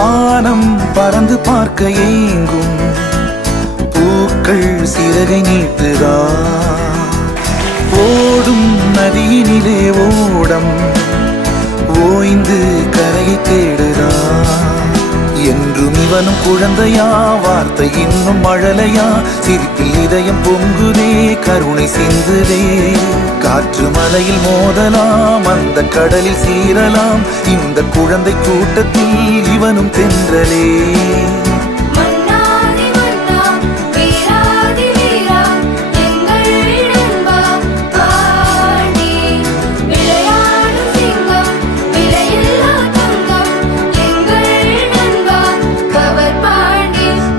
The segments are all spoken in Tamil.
வானம் பறந்து பார்க்க ஏங்கும் பூக்கள் சிறகை நீட்டுதா ஓடும் நதியினிலே ஓடம் ஓய்ந்து கரையை தேடுதா என்றும் இவனும் குழந்தையா வார்த்தை இன்னும் மழலையா சிரிப்பில் இதயம் பொங்குதே கருணை சிந்துதே காற்று மலையில் மோதலாம் அந்த கடலில் சீரலாம் இந்த குழந்தை கூட்டத்தில் இவனும் தென்றலே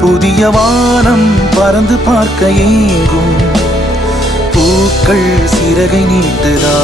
புதிய வானம் பறந்து பார்க்க ஏங்கும் பூக்கள் சிறகை நீட்டுதா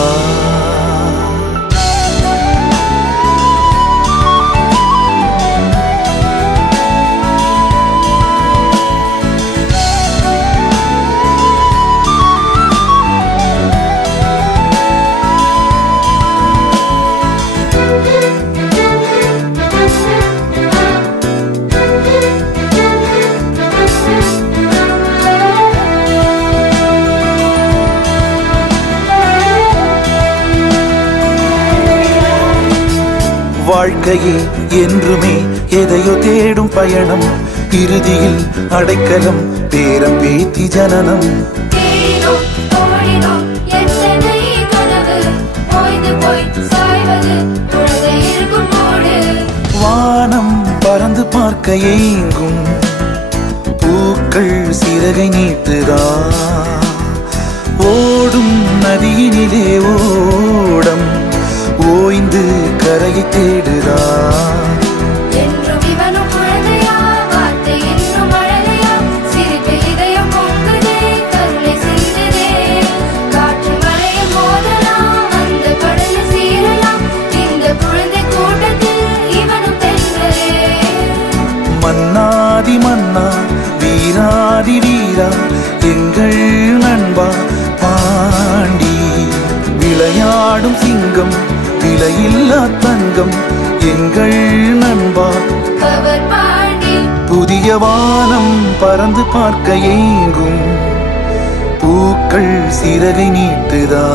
வாழ்க்கையே என்றுமே எதையோ தேடும் பயணம் இறுதியில் அடைக்கலம் பேரம் பேத்தி ஜனனம் வானம் பறந்து பார்க்க ஏங்கும் பூக்கள் சிறகை நீட்டுதா ஓடும் நதியினிலே ஓடம் ஓய்ந்து கரையை தேடுதா என்றும் இவனும் குழந்தையா வார்த்தை இன்னும் மழலையா சிரிப்பில் இதயம் பொங்குதே கருணை சிந்துதே காற்று மலையில் மோதலாம் அந்த கடலில் சீரலாம் இந்த குழந்தை கூட்டத்தில் இவனும் தென்றலே மன்னாதி மன்னா வீராதி வீரா எங்கள் நண்பா பாண்டி விளையாடும் சிங்கம் விலையில்லா தங்கம் எங்கள் நண்பா புதிய வானம் பறந்து பார்க்க ஏங்கும் பூக்கள் சிறகை நீட்டுதா